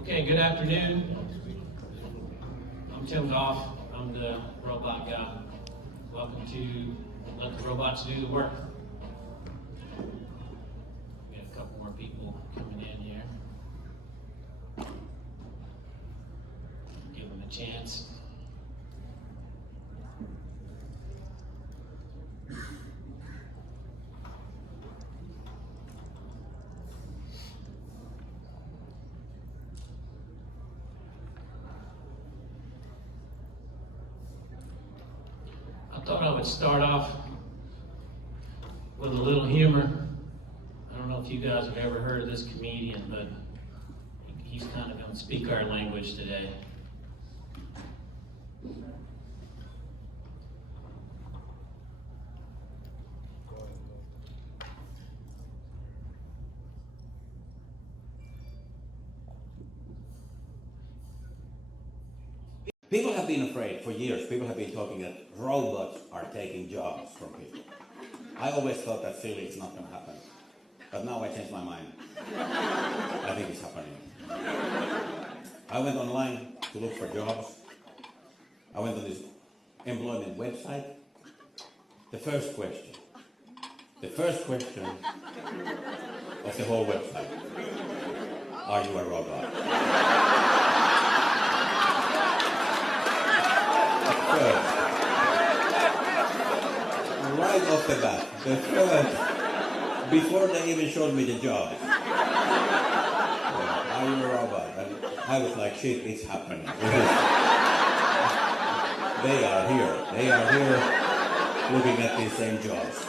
Okay, good afternoon. I'm Goff. I'm the robot guy. Welcome to Let the Robots Do the Work. We got a couple more people coming in here. Give them a chance. I thought I would start off with a little humor. I don't know if you guys have ever heard of this comedian, but he's kind of going to speak our language today. People have been afraid for years. People have been talking that robots are taking jobs from people. I always thought that silly, it's not going to happen. But now I changed my mind. I think it's happening. I went online to look for jobs. I went on this employment website. The first question of the whole website: are you a robot? Right off the bat, before they even showed me the job, are you a robot? And I was like, shit, it's happening. They are here looking at these same jobs.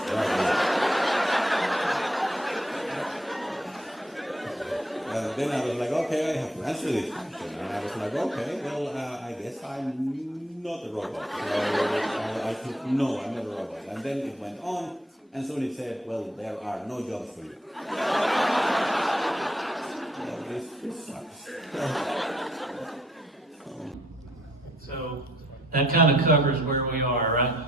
And then I was like, okay, I have to answer this question. And I was like, okay, well, I guess I'm not a robot. I think, no, I'm not a robot. And then it went on, and soon it said, well, there are no jobs for you. Well, this sucks. So that kind of covers where we are, right?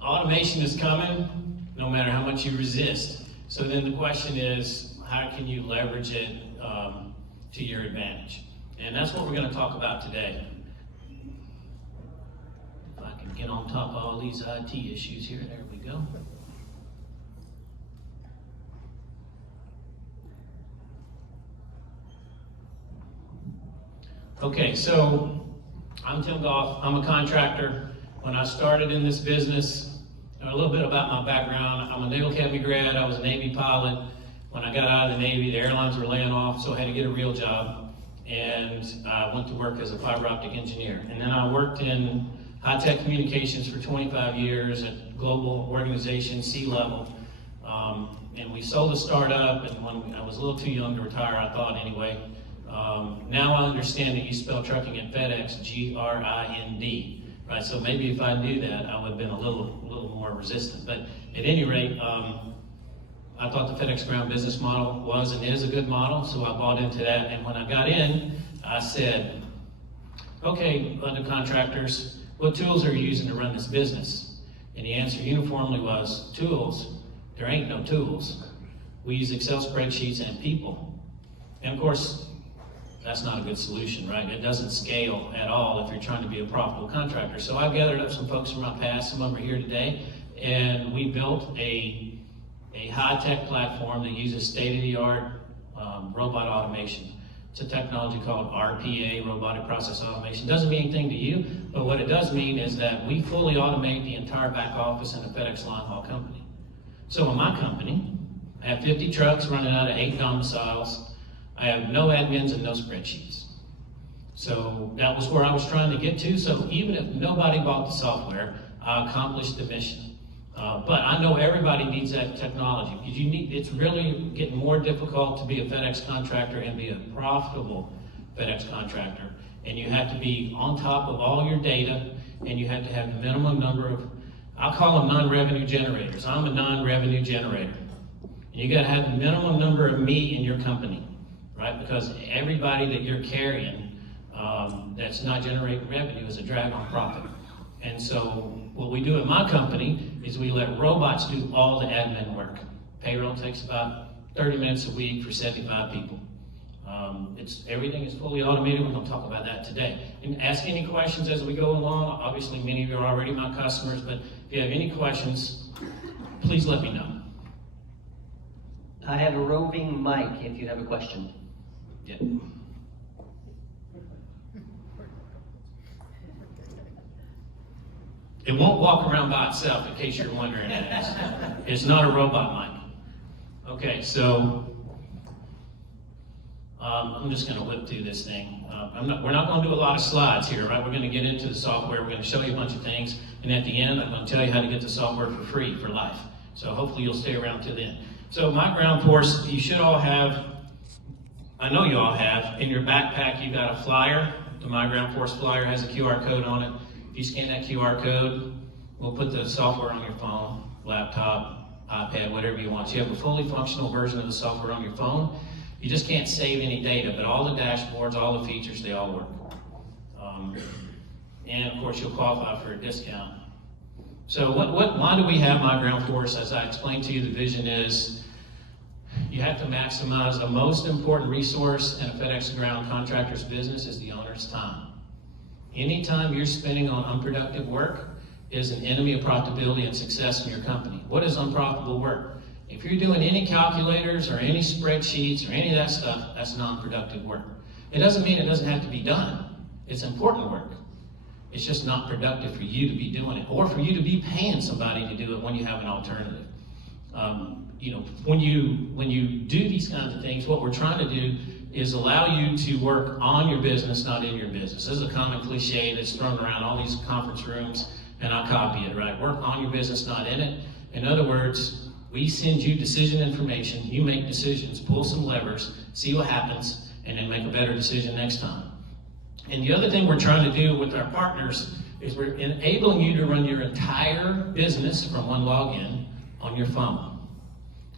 Automation is coming, no matter how much you resist. So then the question is, how can you leverage it to your advantage? And that's what we're going to talk about today. If I can get on top of all these IT issues here, there we go. Okay, so I'm Goff. I'm a contractor. When I started in this business, a little bit about my background: I'm a Naval Academy grad. I was a Navy pilot. When I got out of the Navy, the airlines were laying off, so I had to get a real job. And I went to work as a fiber optic engineer. And then I worked in high-tech communications for 25 years at global organizations, C-level. And we sold a startup, and when I was a little too young to retire, I thought anyway. Now I understand that you spell trucking at FedEx, G-R-I-N-D. Right, so maybe if I knew that, I would have been a little more resistant. But at any rate, I thought the FedEx ground business model was and is a good model, so I bought into that. And when I got in, I said, okay, other contractors, what tools are you using to run this business? And the answer uniformly was, tools. There ain't no tools. We use Excel spreadsheets and people. And of course, that's not a good solution, right? It doesn't scale at all if you're trying to be a profitable contractor. So I gathered up some folks from my past, some of them are here today, and we built a high-tech platform that uses state-of-the-art robot automation. It's a technology called RPA, Robotic Process Automation. Doesn't mean anything to you, but what it does mean is that we fully automate the entire back office in a FedEx LINEHAUL company. So in my company, I have 50 trucks running out of 8 domiciles. I have no admins and no spreadsheets. So that was where I was trying to get to. So even if nobody bought the software, I accomplished the mission. But I know everybody needs that technology because it's really getting more difficult to be a FedEx contractor and be a profitable FedEx contractor. And you have to be on top of all your data, and you have to have the minimum number of, I'll call them non-revenue generators. I'm a non-revenue generator. And you gotta have the minimum number of me in your company, right? Because everybody that you're carrying that's not generating revenue is a drag on profit. And so what we do at my company is we let robots do all the admin work. Payroll takes about 30 minutes a week for 75 people. Everything is fully automated. We're going to talk about that today. And ask any questions as we go along. Obviously, many of you are already my customers, but if you have any questions, please let me know. I have a roving mic if you have a question. Yeah. It won't walk around by itself, in case you're wondering. It's not a robot mic. Okay, so I'm just going to whip through this thing. We're not going to do a lot of slides here, right? We're going to get into the software. We're going to show you a bunch of things, and at the end, I'm going to tell you how to get the software for free for life. So hopefully you'll stay around till the end. So mygroundforce, you should all have. I know you all have. In your backpack, you've got a flyer. The mygroundforce flyer has a QR code on it. If you scan that QR code, we'll put the software on your phone, laptop, iPad, whatever you want. So you have a fully functional version of the software on your phone. You just can't save any data, but all the dashboards, all the features, they all work. And of course, you'll qualify for a discount. So why do we have mygroundforce? As I explained to you, the vision is you have to maximize the most important resource in a FedEx ground contractor's business is the owner's time. Any time you're spending on unproductive work is an enemy of profitability and success in your company. What is unprofitable work? If you're doing any calculators or any spreadsheets or any of that stuff, that's non-productive work. It doesn't mean it doesn't have to be done. It's important work. It's just not productive for you to be doing it, or for you to be paying somebody to do it when you have an alternative. When you do these kinds of things, what we're trying to do is allow you to work on your business, not in your business. This is a common cliche that's thrown around all these conference rooms, and I copy it, right? Work on your business, not in it. In other words, we send you decision information, you make decisions, pull some levers, see what happens, and then make a better decision next time. And the other thing we're trying to do with our partners is we're enabling you to run your entire business from one login on your phone.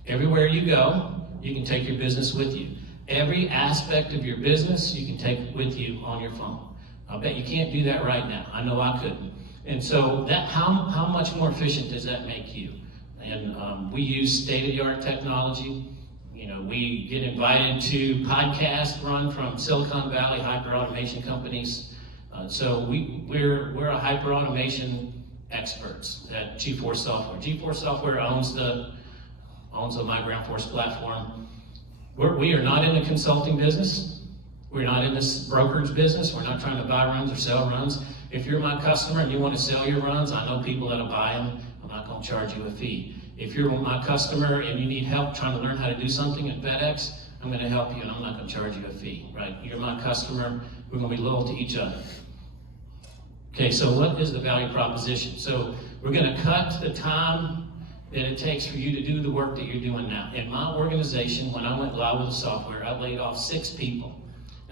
Everywhere you go, you can take your business with you. Every aspect of your business, you can take with you on your phone. I bet you can't do that right now. I know I couldn't. And so how much more efficient does that make you? And we use state-of-the-art technology. We get invited to podcasts run from Silicon Valley hyper-automation companies. So we're a hyper-automation experts at G4 Software. G4 Software owns the mygroundforce platform. We are not in the consulting business. We're not in this brokerage business. We're not trying to buy runs or sell runs. If you're my customer and you want to sell your runs, I know people that'll buy them. I'm not going to charge you a fee. If you're my customer and you need help trying to learn how to do something at FedEx, I'm going to help you and I'm not going to charge you a fee, right? You're my customer. We're going to be loyal to each other. Okay, so what is the value proposition? So we're going to cut the time that it takes for you to do the work that you're doing now. In my organization, when I went live with the software, I laid off 6 people.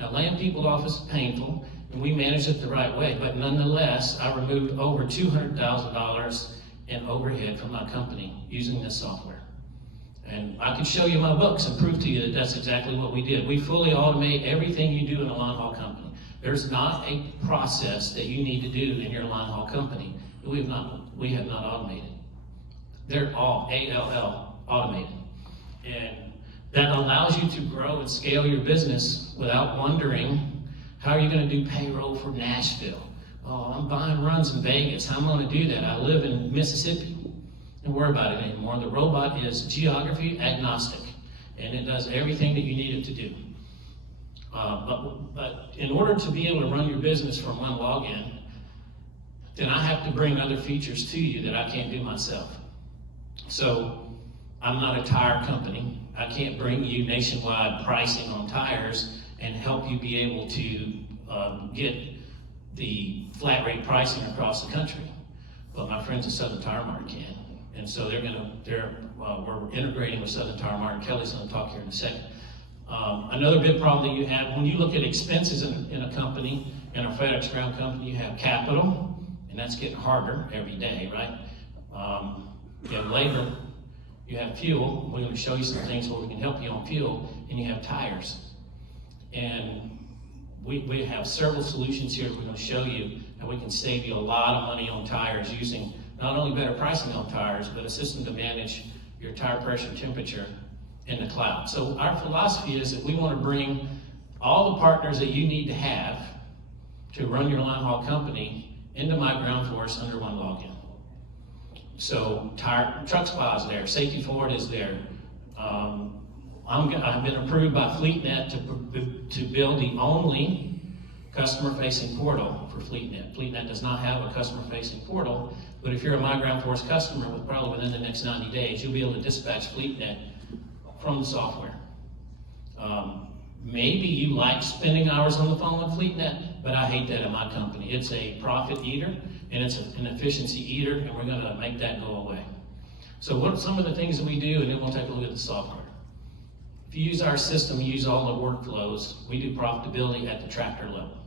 Now, laying people off is painful, and we managed it the right way, but nonetheless, I removed over $200,000 in overhead from my company using this software. And I can show you my books and prove to you that that's exactly what we did. We fully automate everything you do in a LINEHAUL company. There's not a process that you need to do in your LINEHAUL company that we have not automated. They're all ALL automated. And that allows you to grow and scale your business without wondering how are you going to do payroll for Nashville. Oh, I'm buying runs in Vegas. How am I going to do that? I live in Mississippi. Don't worry about it anymore. The robot is geography agnostic, and it does everything that you need it to do. But in order to be able to run your business from one login, then I have to bring other features to you that I can't do myself. So I'm not a tire company. I can't bring you nationwide pricing on tires and help you be able to get the flat rate pricing across the country. But my friends at Southern Tire Mart can. And so we're integrating with Southern Tire Mart. Kelly's going to talk here in a second. Another big problem that you have, when you look at expenses in a company, in a FedEx ground company, you have capital, and that's getting harder every day, right? You have labor, you have fuel. We're going to show you some things where we can help you on fuel, and you have tires. And we have several solutions here that we're going to show you, and we can save you a lot of money on tires using not only better pricing on tires, but a system to manage your tire pressure and temperature in the cloud. So our philosophy is that we want to bring all the partners that you need to have to run your line haul company into mygroundforce under one login. So Truck Spa is there, Safety Forward is there. I've been approved by FleetNet to build the only customer-facing portal for FleetNet. FleetNet does not have a customer-facing portal, but if you're a mygroundforce customer, probably within the next 90 days, you'll be able to dispatch FleetNet from the software. Maybe you like spending hours on the phone with FleetNet, but I hate that in my company. It's a profit eater, and it's an efficiency eater, and we're gonna make that go away. So what are some of the things that we do, and then we'll take a look at the software. If you use our system, you use all the workflows, we do profitability at the tractor level.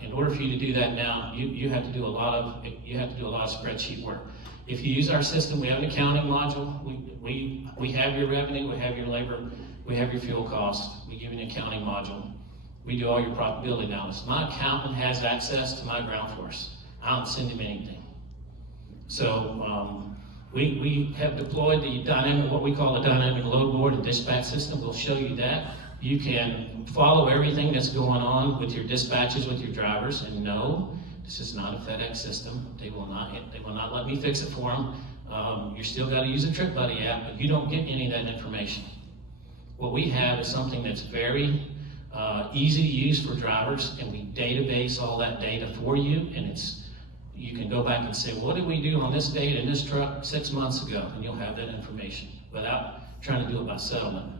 In order for you to do that now, you have to do a lot of spreadsheet work. If you use our system, we have an accounting module. We have your revenue, we have your labor, we have your fuel cost. We give you an accounting module. We do all your profitability analysis. My accountant has access to mygroundforce. I don't send him anything. So we have deployed the dynamic, what we call a dynamic load board and dispatch system. We'll show you that. You can follow everything that's going on with your dispatches, with your drivers, and no, this is not a FedEx system. They will not let me fix it for them. You still got to use a TripBuddy app, but you don't get any of that information. What we have is something that's very easy to use for drivers, and we database all that data for you, and you can go back and say, what did we do on this date in this truck 6 months ago? And you'll have that information without trying to do it by settlement.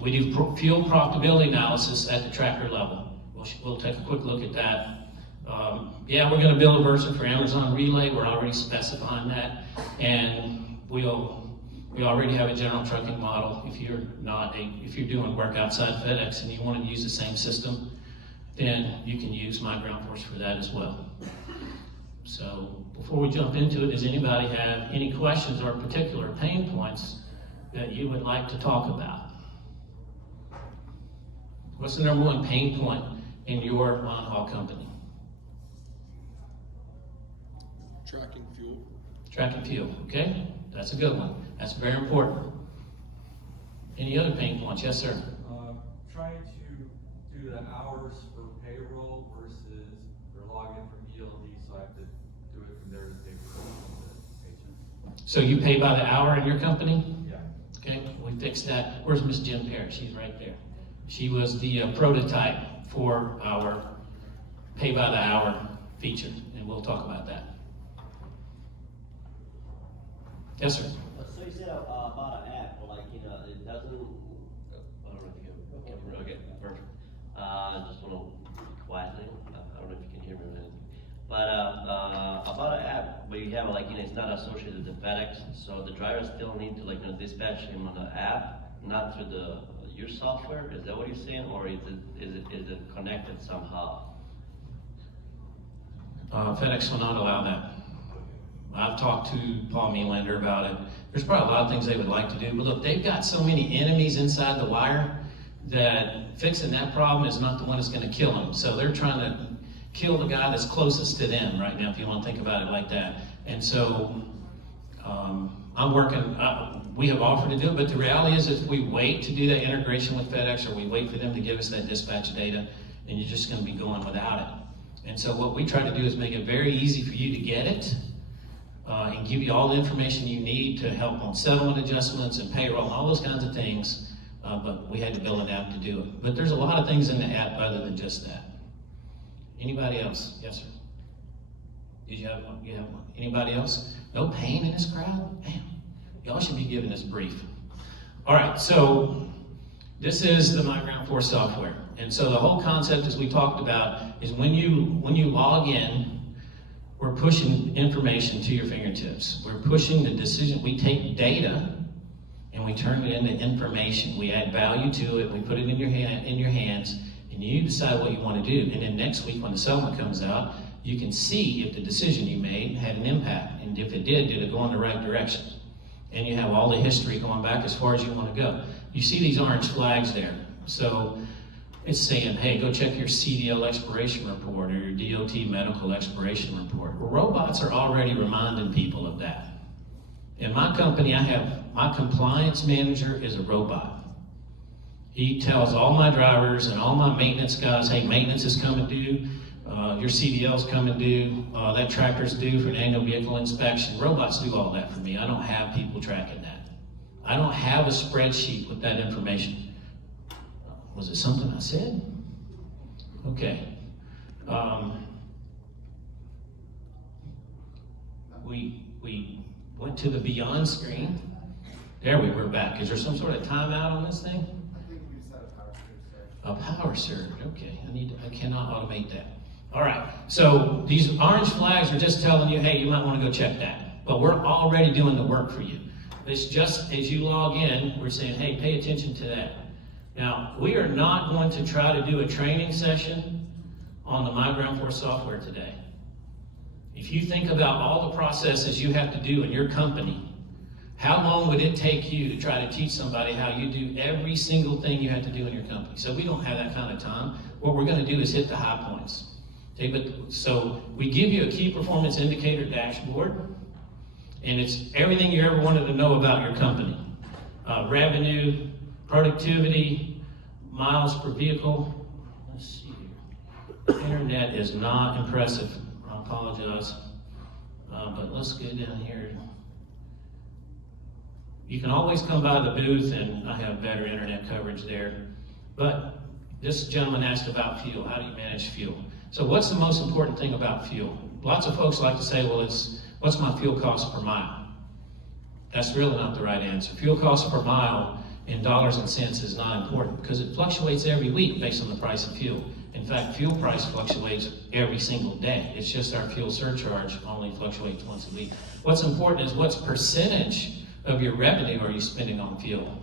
We do fuel profitability analysis at the tractor level. We'll take a quick look at that. Yeah, we're going to build a version for Amazon Relay. We're already specifying that, and we already have a general trucking model. If you're doing work outside FedEx and you want to use the same system, then you can use mygroundforce for that as well. So before we jump into it, does anybody have any questions or particular pain points that you would like to talk about? What's the number one pain point in your line haul company? Tracking fuel. Tracking fuel, okay? That's a good one. That's very important. Any other pain points? Yes, sir. Trying to do the hours for payroll versus for login from ELD, so I have to do it from there to pay for the agents. So you pay by the hour in your company? Yeah. Okay, we fixed that. Where's Miss Jen Parrish? She's right there. She was the prototype for our pay by the hour feature, and we'll talk about that. Yes, sir. So you said about an app, like, it doesn't, I don't know if you can, okay, perfect. Just want to quietly, I don't know if you can hear me or anything. But about an app where you have, it's not associated with FedEx, so the drivers still need to, dispatch him on the app, not through your software. Is that what you're saying, or is it connected somehow? FedEx will not allow that. I've talked to Paul Mealander about it. There's probably a lot of things they would like to do, but look, they've got so many enemies inside the wire that fixing that problem is not the one that's going to kill them. So they're trying to kill the guy that's closest to them right now, if you want to think about it like that. And so I'm working, we have offered to do it, but the reality is if we wait to do that integration with FedEx, or we wait for them to give us that dispatch data, then you're just going to be going without it. And so what we try to do is make it very easy for you to get it, and give you all the information you need to help on settlement adjustments and payroll and all those kinds of things, but we had to build an app to do it. But there's a lot of things in the app other than just that. Anybody else? Yes, sir. Did you have one? You have one. Anybody else? No pain in this crowd? Man, y'all should be giving this brief. All right, so this is the mygroundforce software. And so the whole concept, as we talked about, is when you log in, we're pushing information to your fingertips. We're pushing the decision. We take data and we turn it into information. We add value to it. We put it in your hands, and you decide what you want to do. And then next week, when the settlement comes out, you can see if the decision you made had an impact, and if it did it go in the right direction? And you have all the history going back as far as you want to go. You see these orange flags there. So it's saying, hey, go check your CDL expiration report or your DOT medical expiration report. Well, robots are already reminding people of that. In my company, I have, my compliance manager is a robot. He tells all my drivers and all my maintenance guys, hey, maintenance is coming due, your CDL's coming due, that tractor's due for an annual vehicle inspection. Robots do all that for me. I don't have people tracking that. I don't have a spreadsheet with that information. Was it something I said? Okay. We went to the beyond screen. There we were back. Is there some sort of timeout on this thing? I think we just had a power surge. A power surge, okay. I cannot automate that. All right, so these orange flags are just telling you, hey, you might want to go check that. But we're already doing the work for you. It's just as you log in, we're saying, hey, pay attention to that. Now, we are not going to try to do a training session on the mygroundforce software today. If you think about all the processes you have to do in your company, how long would it take you to try to teach somebody how you do every single thing you have to do in your company? So we don't have that kind of time. What we're going to do is hit the high points. Okay, but so we give you a key performance indicator dashboard, and it's everything you ever wanted to know about your company. Revenue, productivity, miles per vehicle. Let's see here. Internet is not impressive. I apologize. But let's go down here. You can always come by the booth, and I have better internet coverage there. But this gentleman asked about fuel. How do you manage fuel? So what's the most important thing about fuel? Lots of folks like to say, well, what's my fuel cost per mile? That's really not the right answer. Fuel cost per mile in dollars and cents is not important because it fluctuates every week based on the price of fuel. In fact, fuel price fluctuates every single day. It's just our fuel surcharge only fluctuates once a week. What's important is what percentage of your revenue are you spending on fuel,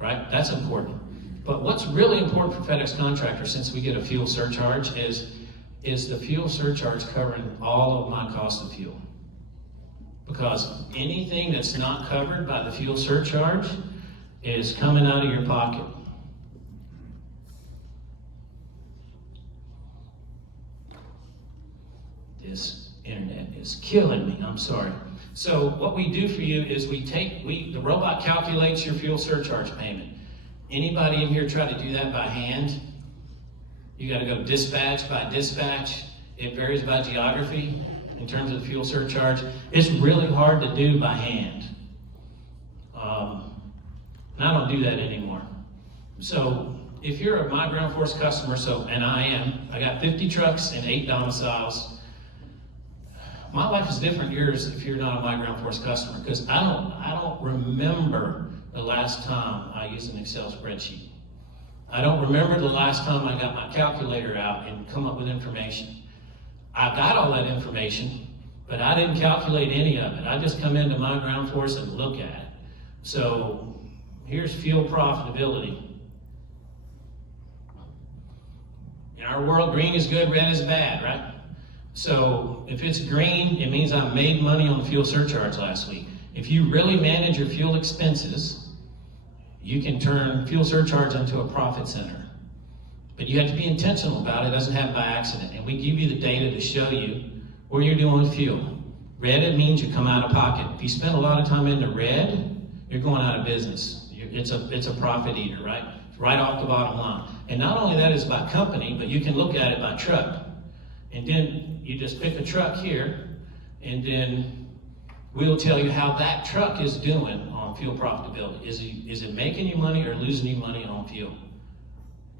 right? That's important. But what's really important for FedEx contractors, since we get a fuel surcharge, is the fuel surcharge covering all of my cost of fuel? Because anything that's not covered by the fuel surcharge is coming out of your pocket. This internet is killing me, I'm sorry. So what we do for you is the robot calculates your fuel surcharge payment. Anybody in here try to do that by hand? You gotta go dispatch by dispatch. It varies by geography in terms of the fuel surcharge. It's really hard to do by hand. And I don't do that anymore. So if you're a mygroundforce customer, and I got 50 trucks and 8 domiciles. My life is different than yours if you're not a mygroundforce customer, because I don't remember the last time I used an Excel spreadsheet. I don't remember the last time I got my calculator out and come up with information. I got all that information, but I didn't calculate any of it. I just come into mygroundforce and look at it. So here's fuel profitability. In our world, green is good, red is bad, right? So if it's green, it means I made money on the fuel surcharge last week. If you really manage your fuel expenses, you can turn fuel surcharge into a profit center. But you have to be intentional about it. It doesn't happen by accident. And we give you the data to show you where you're doing with fuel. Red, it means you come out of pocket. If you spend a lot of time in the red, you're going out of business. It's a profit eater, right? It's right off the bottom line. And not only that is by company, but you can look at it by truck. And then you just pick a truck here, and then we'll tell you how that truck is doing on fuel profitability. Is it making you money or losing you money on fuel?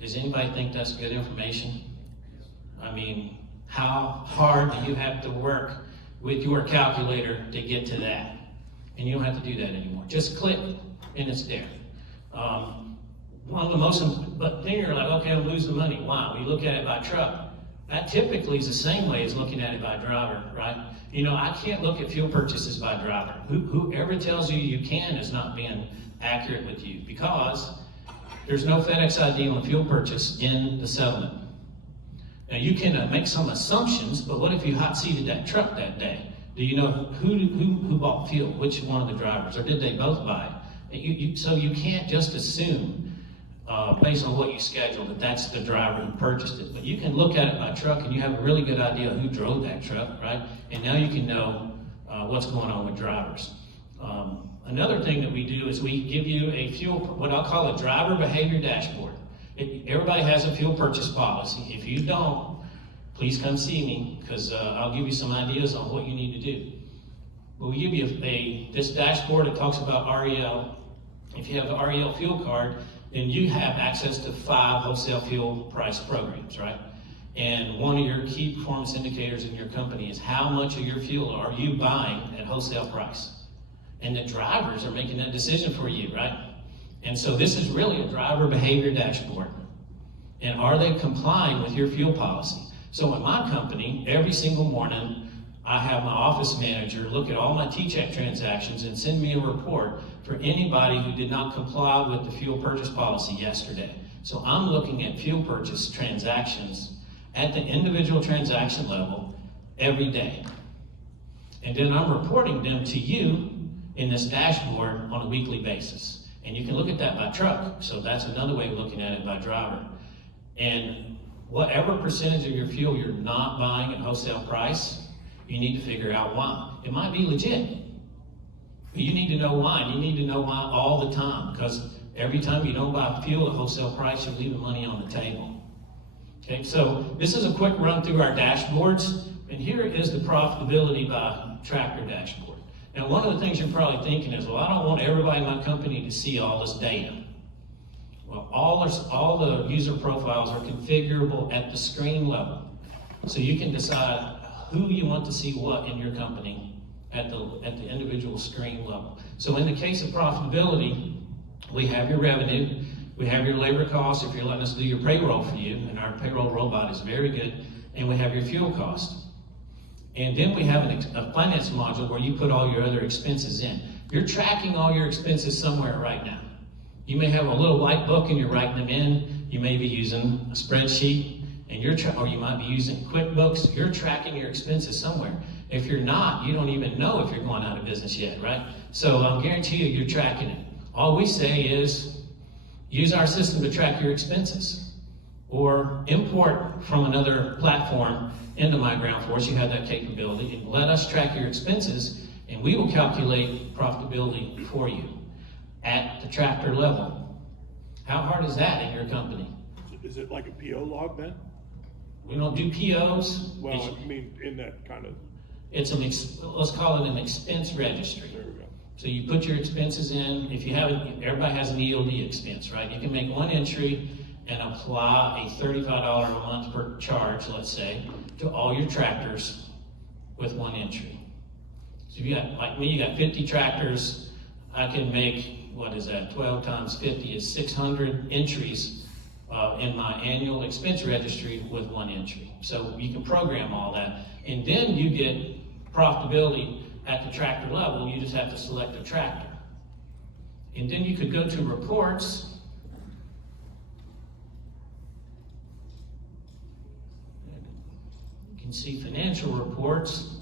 Does anybody think that's good information? I mean, how hard do you have to work with your calculator to get to that? And you don't have to do that anymore. Just click, and it's there. One of the most, but then you're like, okay, I'm losing money. Why? We look at it by truck. That typically is the same way as looking at it by driver, right? You know, I can't look at fuel purchases by driver. Whoever tells you you can is not being accurate with you, because there's no FedEx ID on the fuel purchase in the settlement. Now you can make some assumptions, but what if you hot seated that truck that day? Do you know who bought fuel? Which one of the drivers, or did they both buy it? So you can't just assume based on what you scheduled that that's the driver who purchased it. But you can look at it by truck, and you have a really good idea who drove that truck, right? And now you can know what's going on with drivers. Another thing that we do is we give you a fuel, what I'll call a driver behavior dashboard. Everybody has a fuel purchase policy. If you don't, please come see me, because I'll give you some ideas on what you need to do. We'll give you this dashboard that talks about REL. If you have the REL fuel card, then you have access to 5 wholesale fuel price programs, right? And one of your key performance indicators in your company is how much of your fuel are you buying at wholesale price? And the drivers are making that decision for you, right? And so this is really a driver behavior dashboard. And are they complying with your fuel policy? So in my company, every single morning, I have my office manager look at all my T-check transactions and send me a report for anybody who did not comply with the fuel purchase policy yesterday. So I'm looking at fuel purchase transactions at the individual transaction level every day. And then I'm reporting them to you in this dashboard on a weekly basis. And you can look at that by truck. So that's another way of looking at it by driver. And whatever percentage of your fuel you're not buying at wholesale price, you need to figure out why. It might be legit, but you need to know why. And you need to know why all the time, because every time you don't buy fuel at wholesale price, you're leaving money on the table. Okay, so this is a quick run through our dashboards, and here is the profitability by tractor dashboard. Now, one of the things you're probably thinking is, well, I don't want everybody in my company to see all this data. Well, all the user profiles are configurable at the screen level. So you can decide who you want to see what in your company at the individual screen level. So in the case of profitability, we have your revenue, we have your labor costs if you're letting us do your payroll for you, and our payroll robot is very good, and we have your fuel cost. And then we have a finance module where you put all your other expenses in. You're tracking all your expenses somewhere right now. You may have a little white book and you're writing them in. You may be using a spreadsheet, and or you might be using QuickBooks. You're tracking your expenses somewhere. If you're not, you don't even know if you're going out of business yet, right? So I'll guarantee you, you're tracking it. All we say is, use our system to track your expenses, or import from another platform into mygroundforce. You have that capability, and let us track your expenses, and we will calculate profitability for you at the tractor level. How hard is that in your company? Is it like a PO log then? We don't do POs. Well, I mean, in that kind of. It's let's call it an expense registry. There we go. So you put your expenses in. If you have everybody has an EOD expense, right? You can make one entry and apply a $35 a month per charge, let's say, to all your tractors with one entry. So if you got, like me, you got 50 tractors, I can make, what is that, 12 times 50 is 600 entries in my annual expense registry with one entry. So you can program all that. And then you get profitability at the tractor level. You just have to select a tractor. And then you could go to reports. You can see financial reports.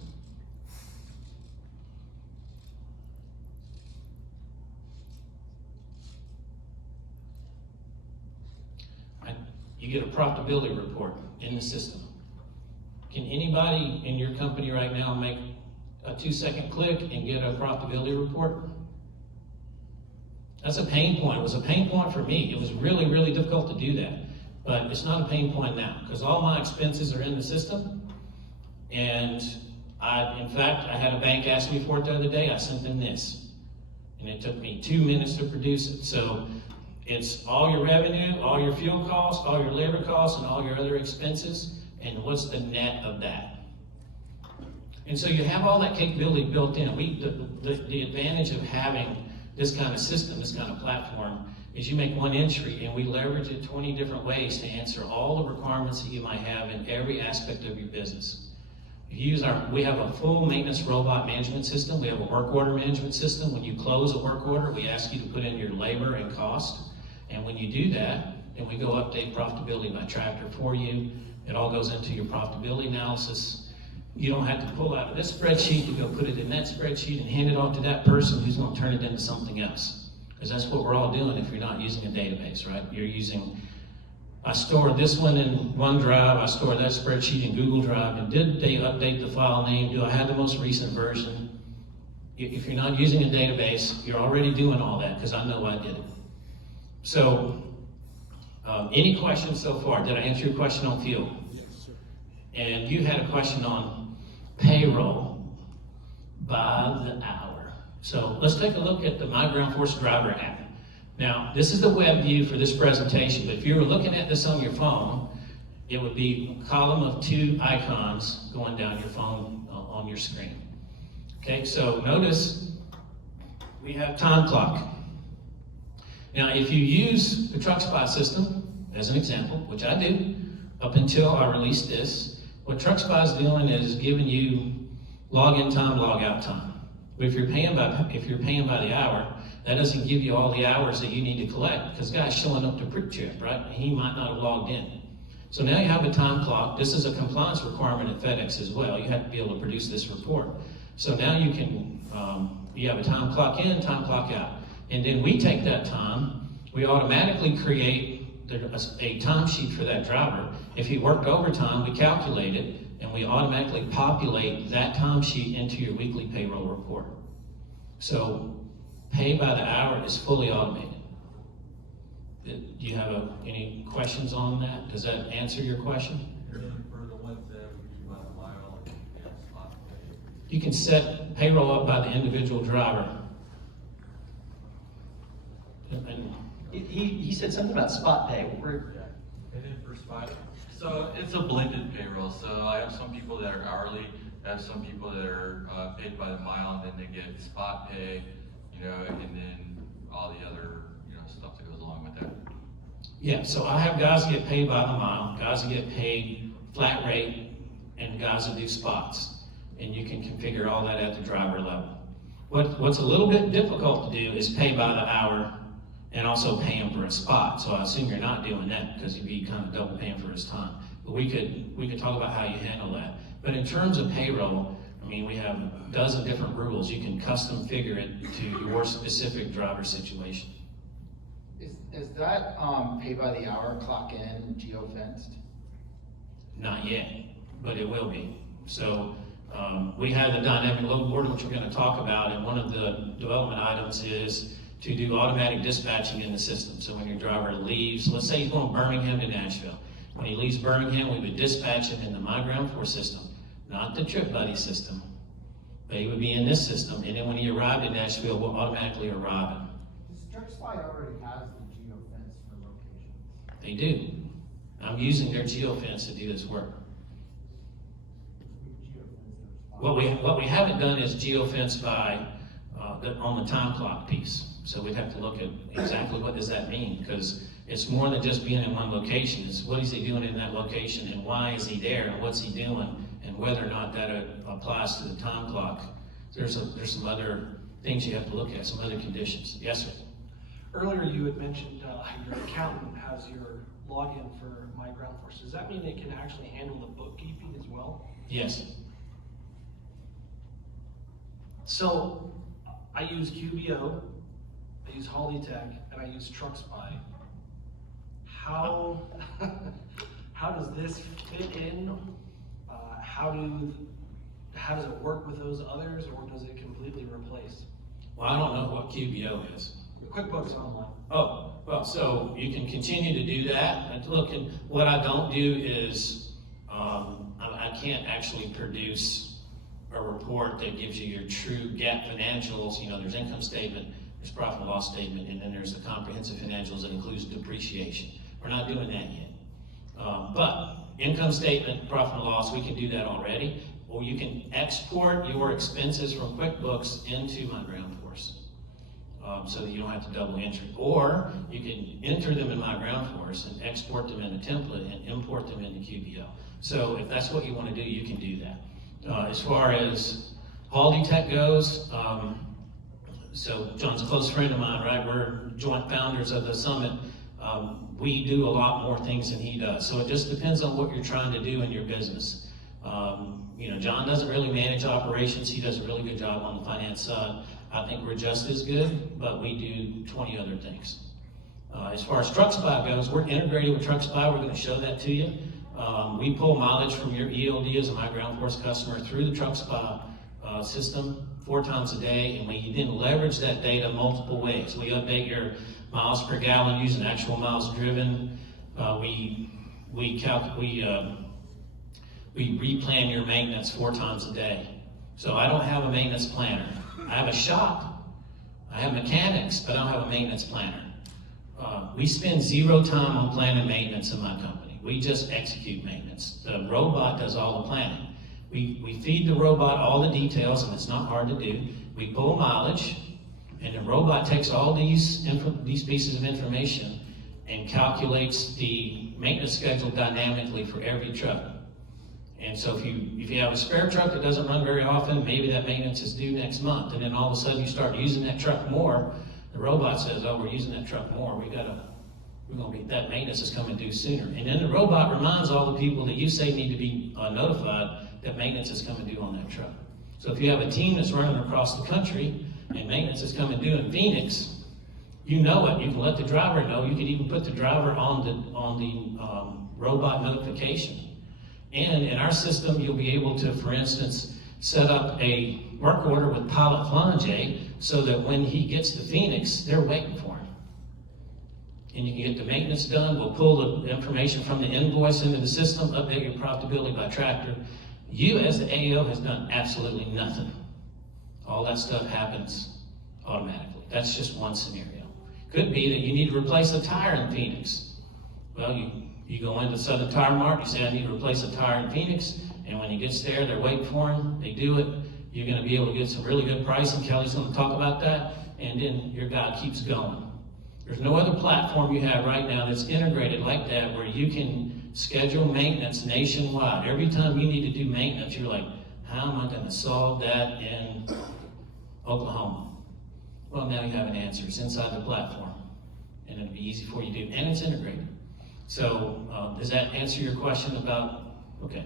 You get a profitability report in the system. Can anybody in your company right now make a 2-second click and get a profitability report? That's a pain point. It was a pain point for me. It was really, really difficult to do that. But it's not a pain point now, because all my expenses are in the system. And in fact, I had a bank ask me for it the other day. I sent them this. And it took me 2 minutes to produce it. So it's all your revenue, all your fuel costs, all your labor costs, and all your other expenses, and what's the net of that. And so you have all that capability built in. The advantage of having this kind of system, this kind of platform, is you make one entry and we leverage it 20 different ways to answer all the requirements that you might have in every aspect of your business. We have a full maintenance robot management system. We have a work order management system. When you close a work order, we ask you to put in your labor and cost. And when you do that, then we go update profitability by tractor for you. It all goes into your profitability analysis. You don't have to pull out of this spreadsheet to go put it in that spreadsheet and hand it off to that person who's going to turn it into something else. Because that's what we're all doing if you're not using a database, right? I store this one in OneDrive, I store that spreadsheet in Google Drive, and did they update the file name? Do I have the most recent version? If you're not using a database, you're already doing all that, because I know I did it. So, any questions so far? Did I answer your question on fuel? Yes, sir. And you had a question on payroll by the hour. So let's take a look at the mygroundforce driver app. Now, this is the web view for this presentation, but if you were looking at this on your phone, it would be a column of 2 icons going down your phone on your screen. Okay, so notice we have time clock. Now, if you use the TruckSpy system, as an example, which I do, up until I release this, what TruckSpy is doing is giving you login time, log out time. But if you're paying by the hour, that doesn't give you all the hours that you need to collect, because guy's showing up to pre-check, right? He might not have logged in. So now you have a time clock. This is a compliance requirement at FedEx as well. You have to be able to produce this report. So now you can, you have a time clock in, time clock out. And then we take that time, we automatically create a timesheet for that driver. If he worked overtime, we calculate it, and we automatically populate that timesheet into your weekly payroll report. So pay by the hour is fully automated. Do you have any questions on that? Does that answer your question? And then for the ones that we do by the mile, and spot pay. You can set payroll up by the individual driver. And He said something about spot pay. Yeah, and then for spot, so it's a blended payroll. So I have some people that are hourly, I have some people that are paid by the mile, and then they get spot pay, you know, and then all the other, you know, stuff that goes along with that. yeah, so I have guys that get paid by the mile, guys that get paid flat rate, and guys that do spots. And you can configure all that at the driver level. What's a little bit difficult to do is pay by the hour and also pay him for a spot. So I assume you're not doing that, because you'd be kind of double paying for his time. But we could talk about how you handle that. But in terms of payroll, I mean, we have a dozen different rules. You can custom figure it to your specific driver situation. Is that pay by the hour, clock in, geo-fenced? Not yet, but it will be. So we have the dynamic load board, which we're going to talk about, and one of the development items is to do automatic dispatching in the system. So when your driver leaves, let's say he's going Birmingham to Nashville. When he leaves Birmingham, we would dispatch him in the mygroundforce system, not the TripBuddy system, but he would be in this system, and then when he arrived in Nashville, we'll automatically arrive him. TruckSpy already has the geo-fence for locations. They do. I'm using their geofence to do this work. We geo-fence their spots. What we haven't done is geofence by on the time clock piece. So we'd have to look at exactly what does that mean, because it's more than just being in one location. It's what is he doing in that location, and why is he there, and what's he doing, and whether or not that applies to the time clock. There's some other things you have to look at, some other conditions. Yes, sir. Earlier, you had mentioned your accountant has your login for mygroundforce. Does that mean it can actually handle the bookkeeping as well? Yes. So I use QBO, I use Hollytech, and I use TruckSpy. How does this fit in? How does it work with those others, or does it completely replace? Well, I don't know what QBO is. QuickBooks Online. Oh, well, so you can continue to do that. And look, and what I don't do is, I can't actually produce a report that gives you your true GAAP financials. You know, there's income statement, there's profit and loss statement, and then there's the comprehensive financials that includes depreciation. We're not doing that yet. But income statement, profit and loss, we can do that already. Or you can export your expenses from QuickBooks into mygroundforce. So that you don't have to double entry. Or you can enter them in mygroundforce and export them in a template and import them into QBO. So if that's what you want to do, you can do that. As far as Hollytech goes, so John's a close friend of mine, right? We're joint founders of the summit. We do a lot more things than he does. So it just depends on what you're trying to do in your business. You know, John doesn't really manage operations. He does a really good job on the finance side. I think we're just as good, but we do 20 other things. As far as TruckSpy goes, we're integrated with TruckSpy. We're going to show that to you. We pull mileage from your ELD as a mygroundforce customer through the TruckSpy system 4 times a day, and we then leverage that data multiple ways. We update your miles per gallon using actual miles driven. We replan your maintenance 4 times a day. So I don't have a maintenance planner. I have a shop, I have mechanics, but I don't have a maintenance planner. We spend 0 time on planning maintenance in my company. We just execute maintenance. The robot does all the planning. We feed the robot all the details, and it's not hard to do. We pull mileage, and the robot takes all these pieces of information and calculates the maintenance schedule dynamically for every truck. And so if you have a spare truck that doesn't run very often, maybe that maintenance is due next month, and then all of a sudden you start using that truck more, the robot says, oh, we're using that truck more, that maintenance is coming due sooner. And then the robot reminds all the people that you say need to be notified that maintenance is coming due on that truck. So if you have a team that's running across the country and maintenance is coming due in Phoenix, you know it. You can let the driver know. You can even put the driver on the robot notification. And in our system, you'll be able to, for instance, set up a work order with Pilot Flange so that when he gets to Phoenix, they're waiting for him. And you can get the maintenance done. We'll pull the information from the invoice into the system, update your profitability by tractor. You, as the AO, has done absolutely nothing. All that stuff happens automatically. That's just one scenario. Could be that you need to replace a tire in Phoenix. Well, you go into Southern Tire Mart, you say, I need to replace a tire in Phoenix, and when he gets there, they're waiting for him, they do it. You're gonna be able to get some really good pricing. Kelly's gonna talk about that, and then your guy keeps going. There's no other platform you have right now that's integrated like that where you can schedule maintenance nationwide. Every time you need to do maintenance, you're like, how am I gonna solve that in Oklahoma? Well, now you have an answer. It's inside the platform, and it'll be easy for you to do, and it's integrated. So does that answer your question about, okay.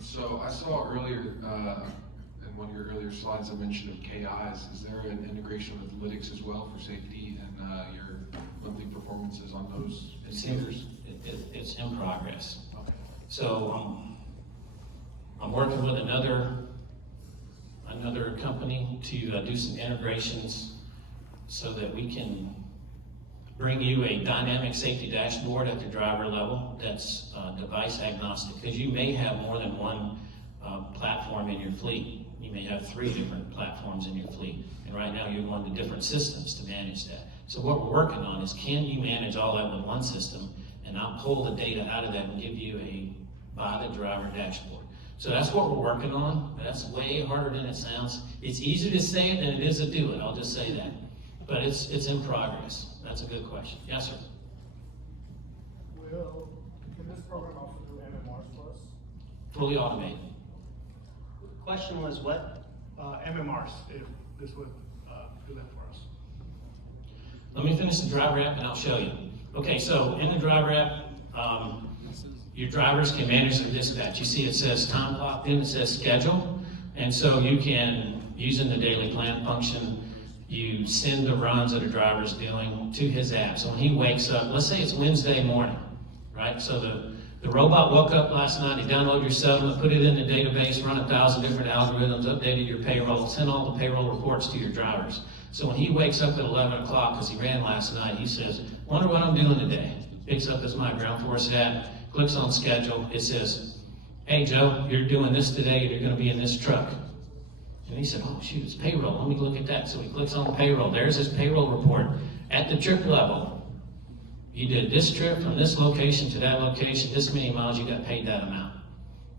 So I saw earlier, in one of your earlier slides, a mention of KIs. Is there an integration with Lytics as well for safety and your monthly performances on those indicators? It's in progress. Okay. So I'm working with another company to do some integrations so that we can bring you a dynamic safety dashboard at the driver level that's device agnostic, because you may have more than one platform in your fleet. You may have 3 different platforms in your fleet, and right now you're going to different systems to manage that. So what we're working on is, can you manage all that with one system, and I'll pull the data out of that and give you a by the driver dashboard. So that's what we're working on. That's way harder than it sounds. It's easier to say it than it is to do it, I'll just say that. But it's in progress. That's a good question. Yes, sir? Can this program also do MMRs for us? Fully automated. Question was what? MMRs, if this would do that for us. Let me finish the driver app and I'll show you. Okay, so in the driver app, your drivers can manage their dispatch. You see it says time clock, then it says schedule. And so you can, using the daily plan function, you send the runs that a driver's doing to his app. So when he wakes up, let's say it's Wednesday morning, right? So the robot woke up last night, he downloaded your settlement, put it in the database, run 1,000 different algorithms, updated your payroll, sent all the payroll reports to your drivers. So when he wakes up at 11 o'clock, because he ran last night, he says, wonder what I'm doing today. Picks up his mygroundforce app, clicks on schedule, it says, hey Joe, you're doing this today, you're gonna be in this truck. And he said, oh shoot, it's payroll, let me look at that. So he clicks on the payroll, there's his payroll report at the trip level. You did this trip from this location to that location, this many miles, you got paid that amount.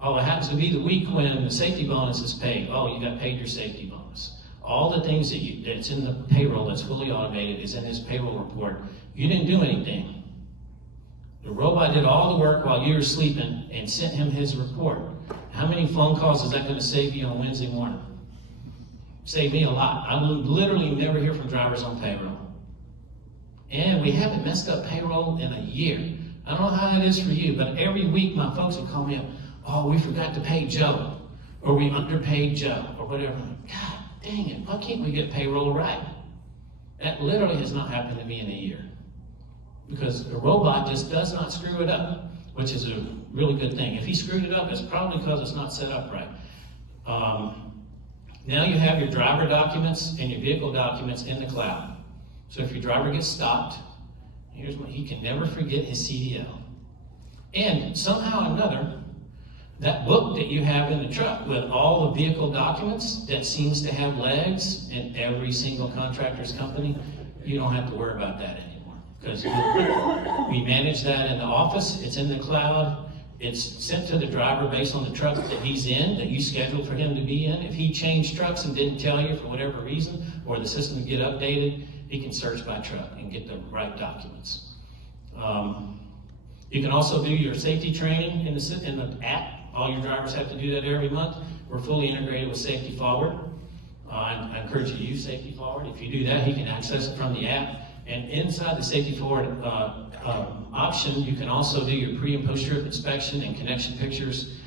Oh, it happens to be the week when the safety bonus is paid. Oh, you got paid your safety bonus. All the things that's in the payroll that's fully automated is in his payroll report. You didn't do anything. The robot did all the work while you were sleeping and sent him his report. How many phone calls is that going to save you on Wednesday morning? Save me a lot. I literally never hear from drivers on payroll. And we haven't messed up payroll in a year. I don't know how it is for you, but every week my folks will call me up, oh, we forgot to pay Joe, or we underpaid Joe, or whatever. God dang it, why can't we get payroll right? That literally has not happened to me in a year. Because the robot just does not screw it up, which is a really good thing. If he screwed it up, it's probably because it's not set up right. Now you have your driver documents and your vehicle documents in the cloud. So if your driver gets stopped, here's what he can never forget: his CDL. And somehow or another, that book that you have in the truck with all the vehicle documents that seems to have legs in every single contractor's company, you don't have to worry about that anymore. Because we manage that in the office, it's in the cloud, it's sent to the driver based on the truck that he's in, that you scheduled for him to be in. If he changed trucks and didn't tell you for whatever reason, or the system would get updated, he can search by truck and get the right documents. You can also do your safety training in the app. All your drivers have to do that every month. We're fully integrated with Safety Forward. I encourage you to use Safety Forward. If you do that, you can access it from the app. And inside the Safety Forward option, you can also do your pre and post trip inspection and connection pictures.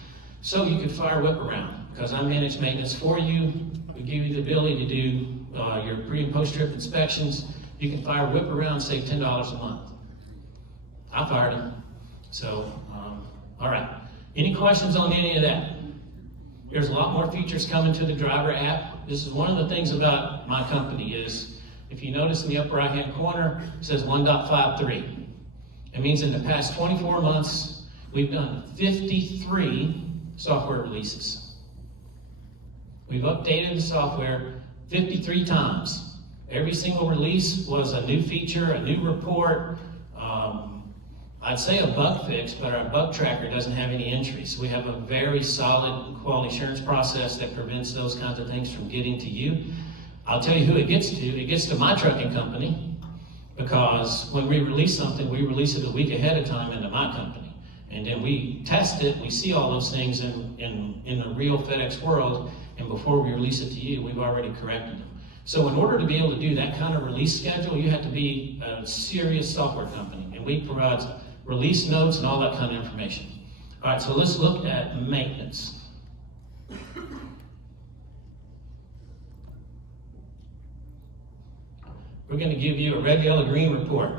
So you can fire whip around, because I manage maintenance for you. We give you the ability to do your pre and post trip inspections. You can fire whip around, save $10 a month. I fired them. So, all right. Any questions on any of that? There's a lot more features coming to the driver app. This is one of the things about my company is, if you notice in the upper right-hand corner, it says 1.53. It means in the past 24 months, we've done 53 software releases. We've updated the software 53 times. Every single release was a new feature, a new report. I'd say a bug fix, but our bug tracker doesn't have any entries. We have a very solid quality assurance process that prevents those kinds of things from getting to you. I'll tell you who it gets to. It gets to my trucking company, because when we release something, we release it a week ahead of time into my company. And then we test it, we see all those things in the real FedEx world, and before we release it to you, we've already corrected them. So in order to be able to do that kind of release schedule, you have to be a serious software company, and we provide release notes and all that kind of information. All right, so let's look at maintenance. We're going to give you a red, yellow, green report.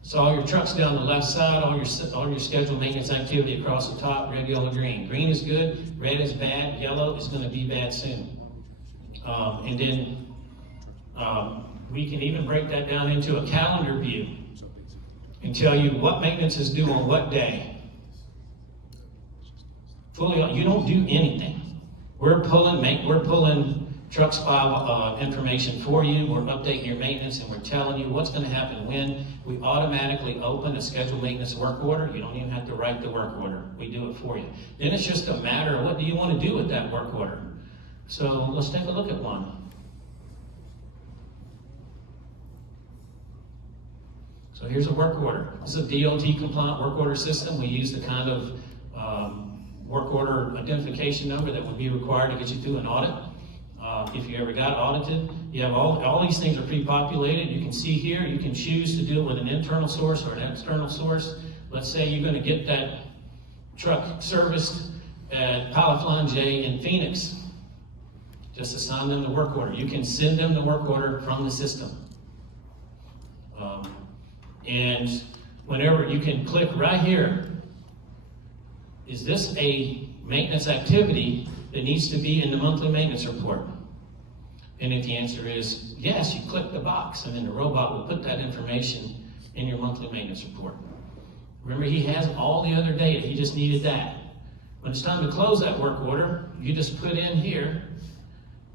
So all your trucks down the left side, all your scheduled maintenance activity across the top, red, yellow, green. Green is good, red is bad, yellow is going to be bad soon. And then we can even break that down into a calendar view and tell you what maintenance is due on what day. You don't do anything. We're pulling trucks file information for you. We're updating your maintenance, and we're telling you what's going to happen when. We automatically open a scheduled maintenance work order. You don't even have to write the work order. We do it for you. Then it's just a matter of what do you want to do with that work order. So let's take a look at one. So here's a work order. This is a DOT compliant work order system. We use the kind of work order identification number that would be required to get you through an audit. If you ever got audited, you have all these things are pre-populated. You can see here, you can choose to do it with an internal source or an external source. Let's say you're going to get that truck serviced at Pilot Flying J in Phoenix. Just assign them the work order. You can send them the work order from the system. And whenever you can click right here, is this a maintenance activity that needs to be in the monthly maintenance report? And if the answer is yes, you click the box, and then the robot will put that information in your monthly maintenance report. Remember, he has all the other data, he just needed that. When it's time to close that work order, you just put in here,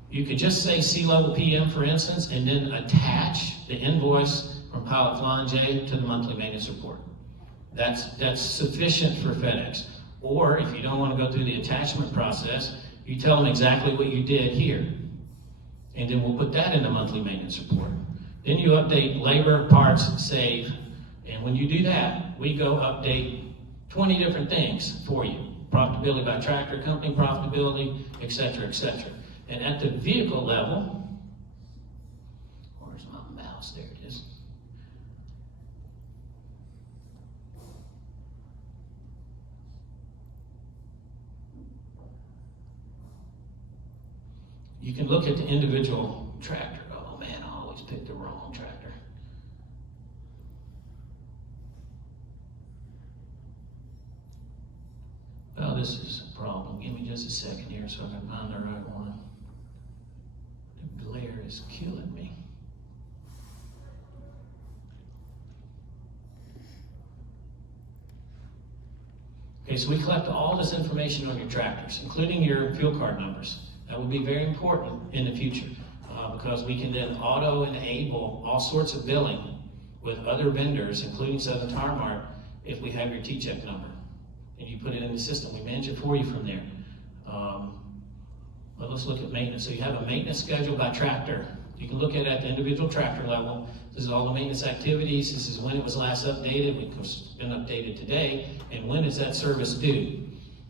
you could just say C-level PM, for instance, and then attach the invoice from Pilot Flying J to the monthly maintenance report. That's sufficient for FedEx. Or if you don't want to go through the attachment process, you tell them exactly what you did here. And then we'll put that in the monthly maintenance report. Then you update labor, parts, save. And when you do that, we go update 20 different things for you. Profitability by tractor, company profitability, et cetera, et cetera. And at the vehicle level, where's my mouse? There it is. You can look at the individual tractor. Oh man, I always pick the wrong tractor. this is a problem. Give me just a second here so I can find the right one. The glare is killing me. Okay, so we collect all this information on your tractors, including your fuel card numbers. That will be very important in the future because we can then auto-enable all sorts of billing with other vendors, including Southern Tire Mart, if we have your T-check number. And you put it in the system. We manage it for you from there. But let's look at maintenance. So you have a maintenance schedule by tractor. You can look at it at the individual tractor level. This is all the maintenance activities. This is when it was last updated. It's been updated today. And when is that service due?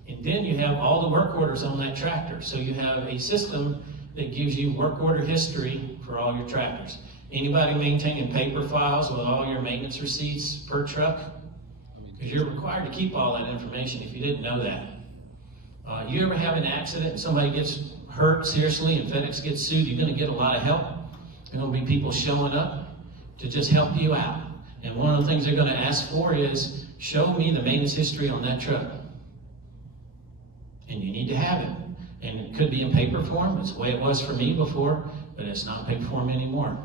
And then you have all the work orders on that tractor. So you have a system that gives you work order history for all your tractors. Anybody maintaining paper files with all your maintenance receipts per truck? Because you're required to keep all that information if you didn't know that. You ever have an accident and somebody gets hurt seriously and FedEx gets sued, you're going to get a lot of help. There are going to be people showing up to just help you out. And one of the things they're going to ask for is, show me the maintenance history on that truck. And you need to have it. And it could be in paper form. It's the way it was for me before, but it's not in paper form anymore.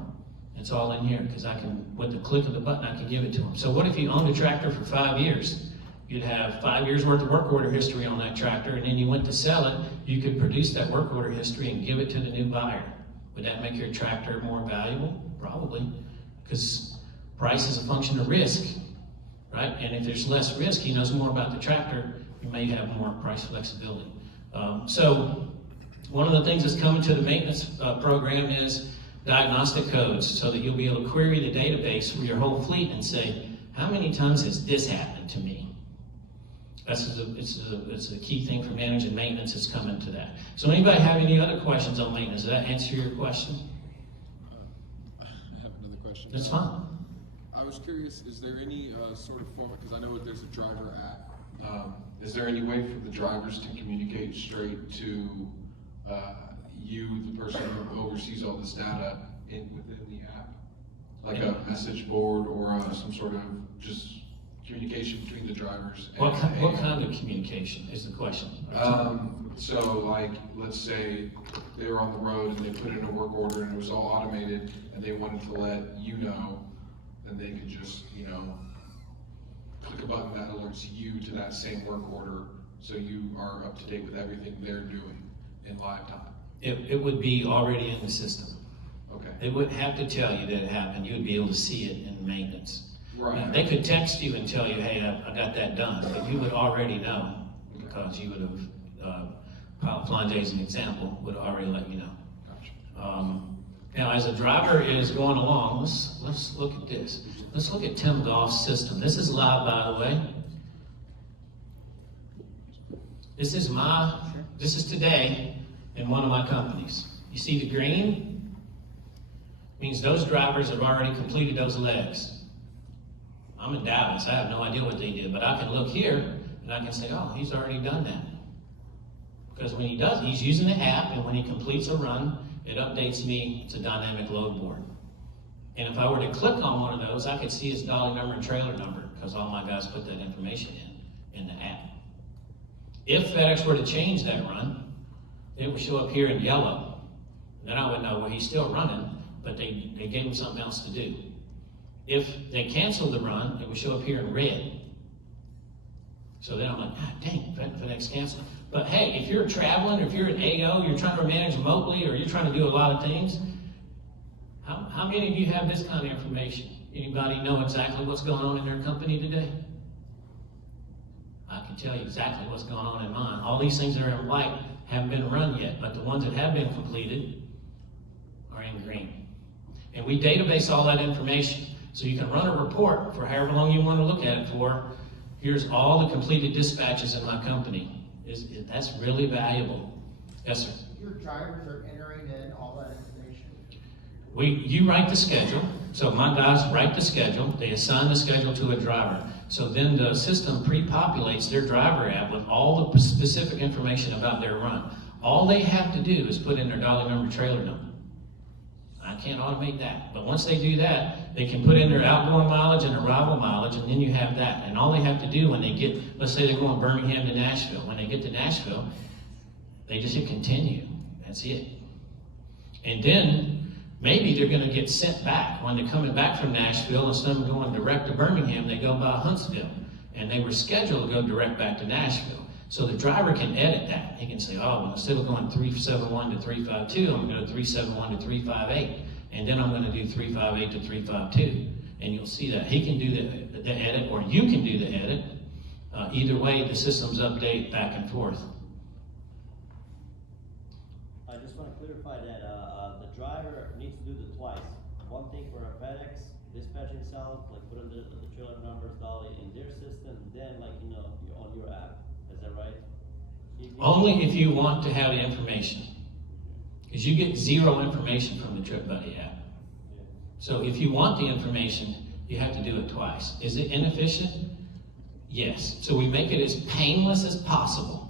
It's all in here because I can, with the click of the button, I can give it to them. So what if you owned a tractor for 5 years? You'd have 5 years worth of work order history on that tractor, and then you went to sell it, you could produce that work order history and give it to the new buyer. Would that make your tractor more valuable? Probably, because price is a function of risk, right? And if there's less risk, he knows more about the tractor, you may have more price flexibility. So one of the things that's coming to the maintenance program is diagnostic codes, so that you'll be able to query the database for your whole fleet and say, how many times has this happened to me? It's a key thing for managing maintenance. It's coming to that. So anybody have any other questions on maintenance? Does that answer your question? I have another question. That's fine. I was curious, is there any sort of form, because I know there's a driver app. Is there any way for the drivers to communicate straight to you, the person who oversees all this data within the app? Like a message board or some sort of just communication between the drivers? What kind of communication is the question? So like, let's say they were on the road and they put in a work order and it was all automated and they wanted to let you know, and they could just, click a button that alerts you to that same work order so you are up to date with everything they're doing in live time. It would be already in the system. Okay. They wouldn't have to tell you that it happened. You would be able to see it in maintenance. Right. They could text you and tell you, hey, I got that done, but you would already know because you would have, Flange as an example, would already let you know. Gotcha. Now, as a driver is going along, let's look at this. Let's look at Tim Goff's system. This is live, by the way. This is today in one of my companies. You see the green? Means those drivers have already completed those legs. I'm in Dallas, I have no idea what they did, but I can look here and I can say, oh, he's already done that. Because when he does, he's using the app, and when he completes a run, it updates me. It's a dynamic load board. And if I were to click on one of those, I could see his dolly number and trailer number, because all my guys put that information in the app. If FedEx were to change that run, it would show up here in yellow. Then I would know, well, he's still running, but they gave him something else to do. If they canceled the run, it would show up here in red. So then I'm like, God dang, FedEx canceled. But hey, if you're traveling, or if you're an AO, you're trying to manage remotely, or you're trying to do a lot of things, how many of you have this kind of information? Anybody know exactly what's going on in their company today? I can tell you exactly what's going on in mine. All these things that are in white haven't been run yet, but the ones that have been completed are in green. And we database all that information. So you can run a report for however long you want to look at it for. Here's all the completed dispatches in my company. That's really valuable. Yes, sir? Your drivers are entering in all that information? You write the schedule. So my guys write the schedule. They assign the schedule to a driver. So then the system pre-populates their driver app with all the specific information about their run. All they have to do is put in their dolly number, trailer number. I can't automate that. But once they do that, they can put in their outgoing mileage and arrival mileage, and then you have that. And all they have to do when they get, let's say they're going Birmingham to Nashville. When they get to Nashville, they just hit continue. That's it. And then maybe they're going to get sent back. When they're coming back from Nashville, instead of going direct to Birmingham, they go by Huntsville. And they were scheduled to go direct back to Nashville. So the driver can edit that. He can say, oh, well, instead of going 371 to 352, I'm going to go 371 to 358. And then I'm going to do 358 to 352. And you'll see that. He can do the edit, or you can do the edit. Either way, the systems update back and forth. I just want to clarify that the driver needs to do the twice. One thing for a FedEx, dispatch itself, like put in the trailer numbers, dolly in their system, then like, you know, on your app. Is that right? Only if you want to have the information. Because you get zero information from the TripBuddy app. Yeah. So if you want the information, you have to do it twice. Is it inefficient? Yes. So we make it as painless as possible.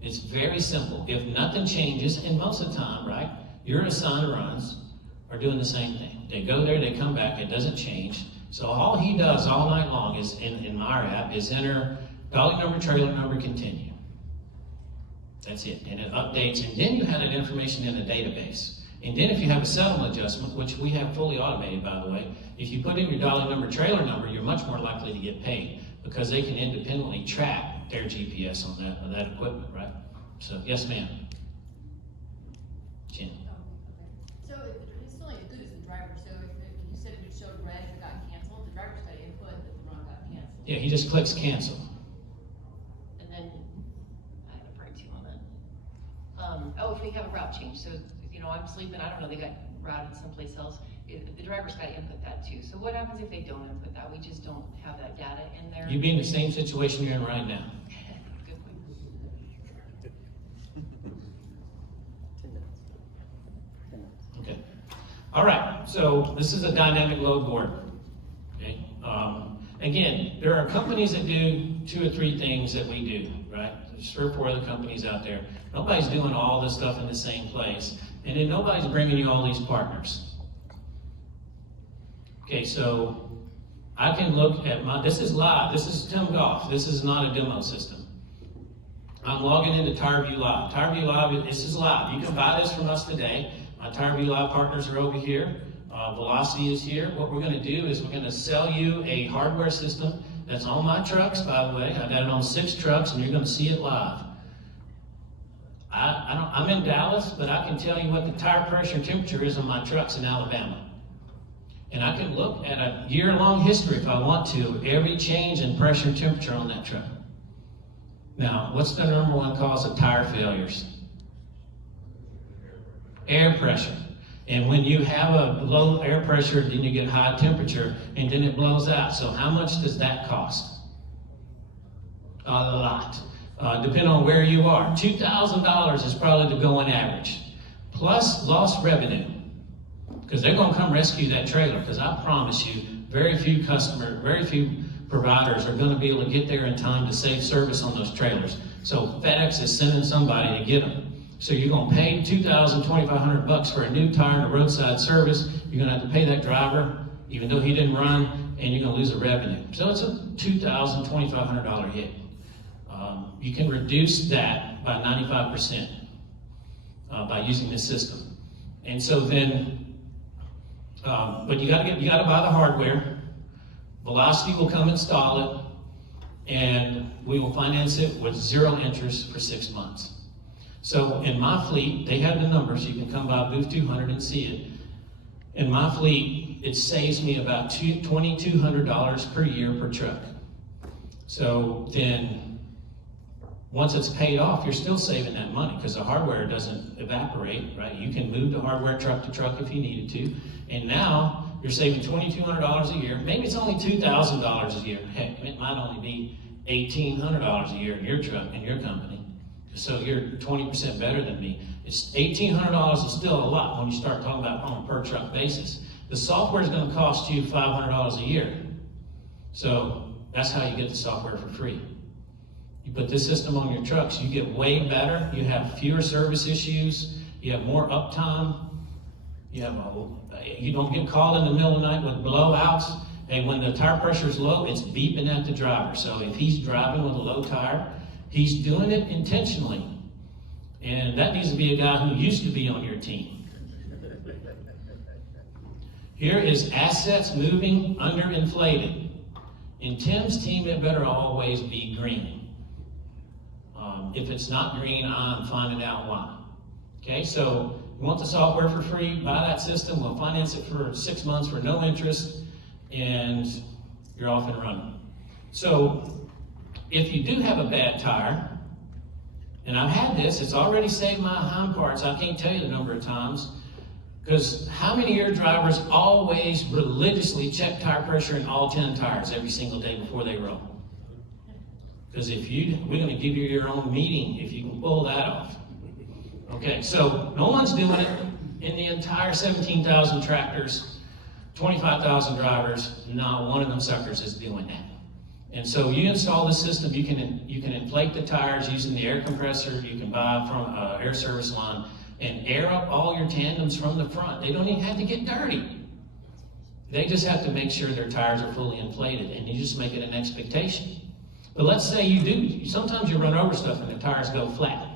It's very simple. If nothing changes, and most of the time, right, your assigned runs are doing the same thing. They go there, they come back, it doesn't change. So all he does all night long is, in our app, is enter dolly number, trailer number, continue. That's it, and it updates, and then you have that information in a database. And then if you have a settlement adjustment, which we have fully automated, by the way, if you put in your dolly number, trailer number, you're much more likely to get paid because they can independently track their GPS on that equipment, right? So, yes, ma'am. Jen. So it's only as good as the driver. So if you said it showed red or got canceled, the driver's got to input that the run got canceled. Yeah, he just clicks cancel. And then, I have a part two on that. Oh, if we have a route change, so, you know, I'm sleeping, I don't know, they got routed someplace else, the driver's got to input that too. So what happens if they don't input that? We just don't have that data in there? You'd be in the same situation you're in right now. Good point. Okay. All right, so this is a dynamic load board. Okay. Again, there are companies that do 2 or 3 things that we do, right? There's 3 or 4 other companies out there. Nobody's doing all this stuff in the same place. And then nobody's bringing you all these partners. Okay, so I can look at this is live. This is Tim Goff. This is not a demo system. I'm logging into TireView Live. TireView Live, this is live. You can buy this from us today. My TireView Live partners are over here. Velocity is here. What we're going to do is we're going to sell you a hardware system that's on my trucks, by the way. I've got it on 6 trucks, and you're going to see it live. I'm in Dallas, but I can tell you what the tire pressure and temperature is on my trucks in Alabama. And I can look at a year-long history, if I want to, of every change in pressure and temperature on that truck. Now, what's the number 1 cause of tire failures? Air pressure. And when you have a low air pressure, then you get high temperature, and then it blows out. So how much does that cost? A lot. Depending on where you are. $2,000 is probably the going average. Plus lost revenue. Because they're going to come rescue that trailer. Because I promise you, very few providers are going to be able to get there in time to save service on those trailers. So FedEx is sending somebody to get them. So you're going to pay $2,000, $2,500 for a new tire and a roadside service. You're going to have to pay that driver, even though he didn't run, and you're going to lose the revenue. So it's a $2,000, $2,500 hit. You can reduce that by 95% by using this system. And so then, but you got to buy the hardware. Velocity will come install it, and we will finance it with 0 interest for 6 months. So in my fleet, they have the numbers. You can come by booth 200 and see it. In my fleet, it saves me about $2,200 per year per truck. So then, once it's paid off, you're still saving that money because the hardware doesn't evaporate, right? You can move the hardware truck to truck if you needed to. And now you're saving $2,200 a year. Maybe it's only $2,000 a year. Heck, it might only be $1,800 a year in your truck, in your company. So you're 20% better than me. It's $1,800 is still a lot when you start talking about on a per truck basis. The software is going to cost you $500 a year. So that's how you get the software for free. You put this system on your trucks, you get way better. You have fewer service issues. You have more uptime. You don't get called in the middle of the night with blowouts. Hey, when the tire pressure is low, it's beeping at the driver. So if he's driving with a low tire, he's doing it intentionally. And that needs to be a guy who used to be on your team. Here is assets moving underinflated. In Tim's team, it better always be green. If it's not green, I'm finding out why. Okay, so you want the software for free, buy that system, we'll finance it for 6 months for no interest, and you're off and running. So if you do have a bad tire, and I've had this, it's already saved my hind parts, I can't tell you the number of times, because how many of your drivers always religiously check tire pressure in all 10 tires every single day before they roll? Because we're going to give you your own meeting if you can pull that off. Okay, so no one's doing it in the entire 17,000 tractors, 25,000 drivers. Not one of them suckers is doing that. And so you install the system. You can inflate the tires using the air compressor. You can buy from air service line and air up all your tandems from the front. They don't even have to get dirty. They just have to make sure their tires are fully inflated, and you just make it an expectation. But let's say you do. Sometimes you run over stuff and the tires go flat.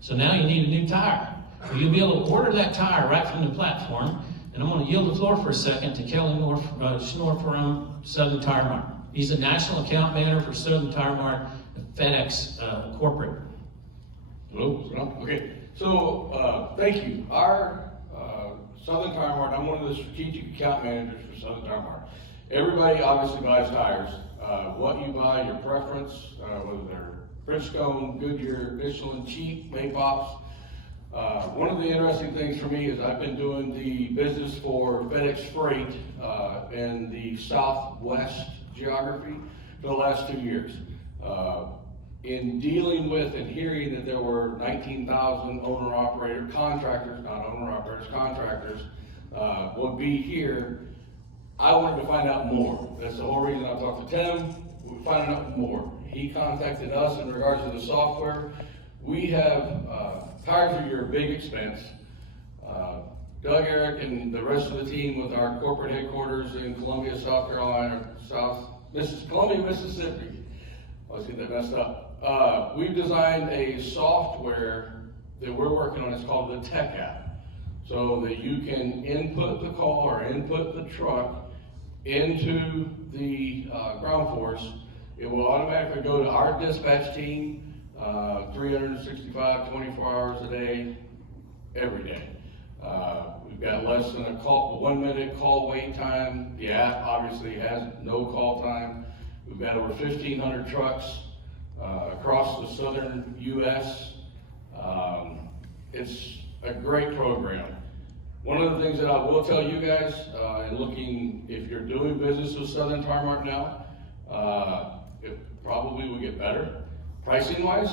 So now you need a new tire. So you'll be able to order that tire right from the platform. And I'm going to yield the floor for a second to Kelly Schnorr from Southern Tire Mart. He's a national account manager for Southern Tire Mart, FedEx corporate. Hello? Okay. So, thank you. Our Southern Tire Mart, I'm one of the strategic account managers for Southern Tire Mart. Everybody obviously buys tires. What you buy, your preference, whether they're Bridgestone, Goodyear, Michelin, cheap, Maypops. One of the interesting things for me is I've been doing the business for FedEx Freight in the Southwest geography for the last 2 years. In dealing with and hearing that there were 19,000 owner-operator contractors, not owner-operators, contractors, would be here, I wanted to find out more. That's the whole reason I talked to Tim. We're finding out more. He contacted us in regards to the software. We have, tires are your big expense. Doug, Eric, and the rest of the team with our corporate headquarters in Columbia, South Carolina, Columbia, Mississippi. I always get that messed up. We've designed a software that we're working on. It's called the Tech App. So that you can input the call or input the truck into the ground force. It will automatically go to our dispatch team 365, 24 hours a day, every day. We've got less than a 1 minute call wait time. The app obviously has no call time. We've got over 1,500 trucks across the southern U.S. It's a great program. One of the things that I will tell you guys, if you're doing business with Southern Tire Mart now, it probably will get better pricing-wise,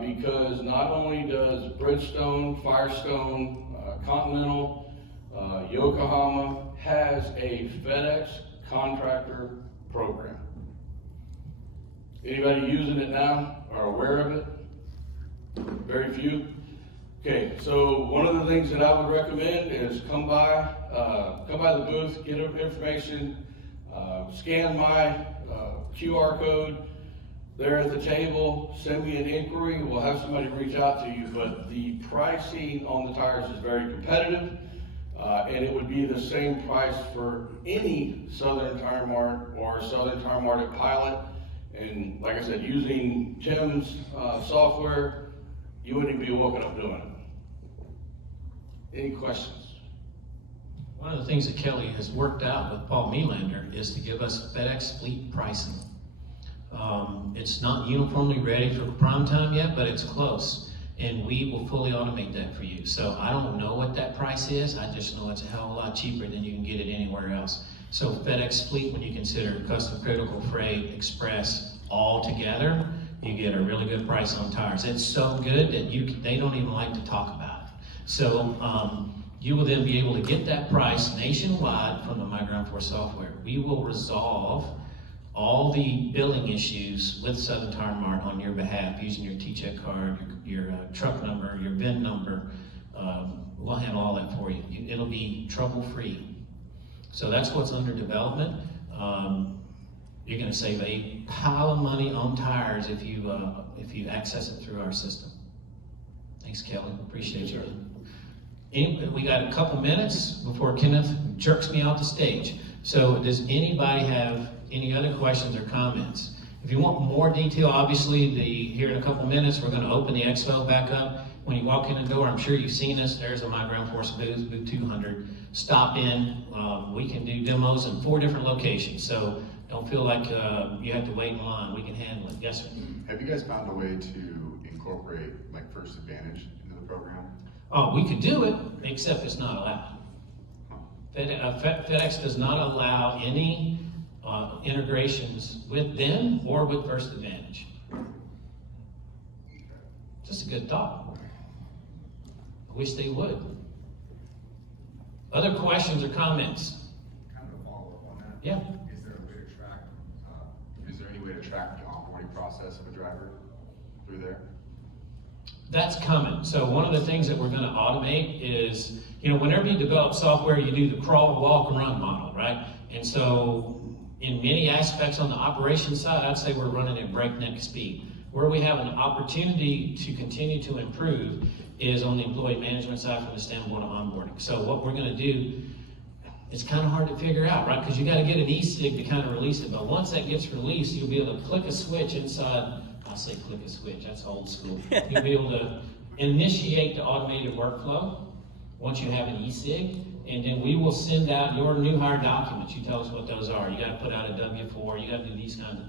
because not only does Bridgestone, Firestone, Continental, Yokohama has a FedEx contractor program. Anybody using it now or aware of it? Very few. Okay, so one of the things that I would recommend is come by the booth, get information, scan my QR code there at the table, send me an inquiry, we'll have somebody reach out to you, but the pricing on the tires is very competitive, and it would be the same price for any Southern Tire Mart or Southern Tire Mart at Pilot, and like I said, using Tim's software, you wouldn't even be woken up doing it. Any questions? One of the things that Kelly has worked out with Paul Melander is to give us FedEx fleet pricing. It's not uniformly ready for prime time yet, but it's close. And we will fully automate that for you. So I don't know what that price is. I just know it's a hell of a lot cheaper than you can get it anywhere else. So FedEx fleet, when you consider custom critical freight, express, all together, you get a really good price on tires. It's so good that they don't even like to talk about it. So you will then be able to get that price nationwide from the mygroundforce software. We will resolve all the billing issues with Southern Tire Mart on your behalf using your T-check card, your truck number, your VIN number. we'll handle all that for you. It'll be trouble-free. So that's what's under development. You're going to save a pile of money on tires if you access it through our system. Thanks, Kelly. Appreciate you. We got a couple minutes before Kenneth jerks me off the stage. So does anybody have any other questions or comments? If you want more detail, obviously, here in a couple minutes, we're going to open the expo back up. When you walk in the door, I'm sure you've seen us. There's a mygroundforce booth, booth 200. Stop in. We can do demos in 4 different locations. So don't feel like you have to wait in line. We can handle it. Yes, sir. Have you guys found a way to incorporate like First Advantage into the program? Oh, we could do it, except it's not allowed. FedEx does not allow any integrations with them or with First Advantage. Just a good thought. I wish they would. Other questions or comments? Kind of a follow-up on that. Yeah. Is there a way to track, is there any way to track the onboarding process of a driver through there? That's coming. So one of the things that we're going to automate is, whenever you develop software, you do the crawl, walk, run model, right? And so in many aspects on the operations side, I'd say we're running at breakneck speed. Where we have an opportunity to continue to improve is on the employee management side from the standpoint of onboarding. So what we're going to do, it's kind of hard to figure out, right? Because you got to get an e-sig to kind of release it. But once that gets released, you'll be able to click a switch inside. I say click a switch, that's old school. You'll be able to initiate the automated workflow once you have an e-sig, and then we will send out your new hire documents. You tell us what those are. You got to put out a W-4, you got to do these kinds of,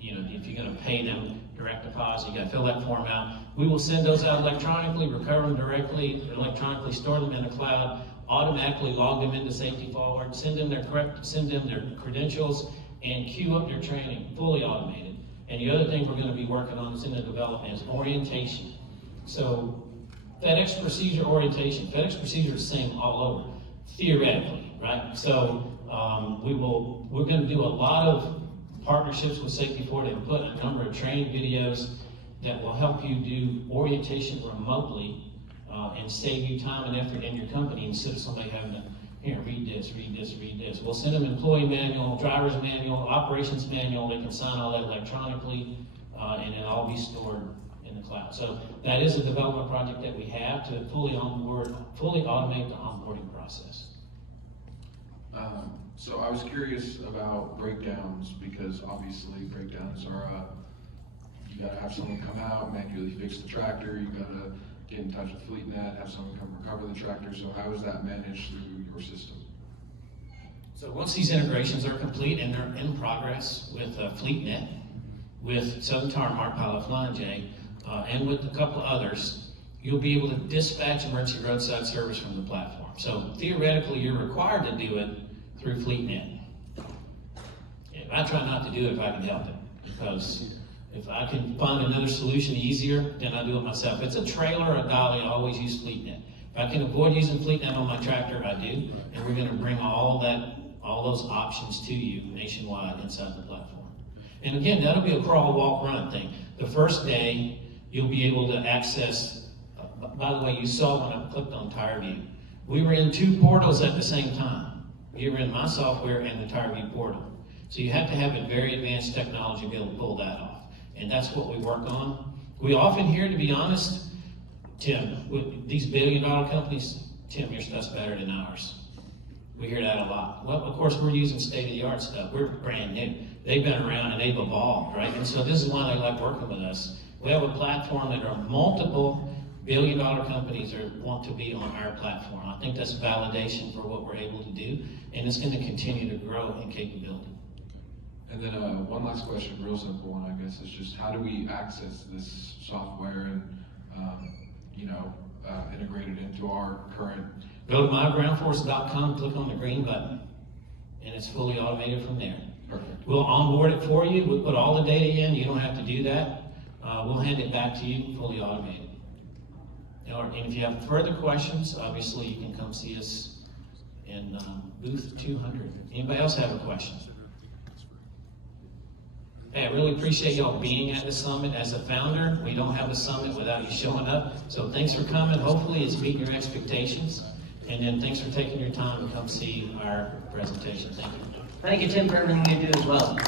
if you're going to pay them direct deposit, you got to fill that form out. We will send those out electronically, recover them directly, electronically store them in the cloud, automatically log them into Safety Forward, send them their credentials, and queue up their training, fully automated. And the other thing we're going to be working on is in the development is orientation. So FedEx procedure orientation. FedEx procedure is the same all over, theoretically, right? So we're going to do a lot of partnerships with Safety Forward and put a number of training videos that will help you do orientation remotely and save you time and effort in your company instead of somebody having to, here, read this, read this, read this. We'll send them employee manual, driver's manual, operations manual. They can sign all that electronically, and it'll all be stored in the cloud. So that is a development project that we have to fully automate the onboarding process. So I was curious about breakdowns, because obviously breakdowns are, you gotta have someone come out, manually fix the tractor, you gotta get in touch with FleetNet, have someone come recover the tractor. So how is that managed through your system? So once these integrations are complete and they're in progress with FleetNet, with Southern Tire Mart, Pilot Flying J, and with a couple others, you'll be able to dispatch emergency roadside service from the platform. So theoretically, you're required to do it through FleetNet. I try not to do it if I can help it, because if I can find another solution easier, then I do it myself. If it's a trailer or a dolly, I always use FleetNet. If I can avoid using FleetNet on my tractor, I do. And we're going to bring all those options to you nationwide inside the platform. And again, that'll be a crawl, walk, run thing. The first day, you'll be able to access, by the way, you saw when I clicked on TireView, we were in 2 portals at the same time. We were in my software and the TireView portal. So you have to have a very advanced technology to be able to pull that off. And that's what we work on. We often hear, to be honest, Tim, with these billion-dollar companies, Tim, your stuff's better than ours. We hear that a lot. Well, of course, we're using state-of-the-art stuff. We're brand new. They've been around and they've evolved, right? And so this is why they like working with us. We have a platform that are multiple billion-dollar companies want to be on our platform. I think that's validation for what we're able to do, and it's going to continue to grow in capability. And then one last question, real simple one, I guess, is just how do we access this software and integrate it into our current? Go to mygroundforce.com, click on the green button, and it's fully automated from there. Perfect. We'll onboard it for you. We'll put all the data in. You don't have to do that. We'll hand it back to you fully automated. And if you have further questions, obviously you can come see us in booth 200. Anybody else have a question? Hey, I really appreciate y'all being at the summit. As a founder, we don't have a summit without you showing up. So thanks for coming. Hopefully it's meeting your expectations. And then thanks for taking your time to come see our presentation. Thank you. Thank you, Tim, for everything you do as well.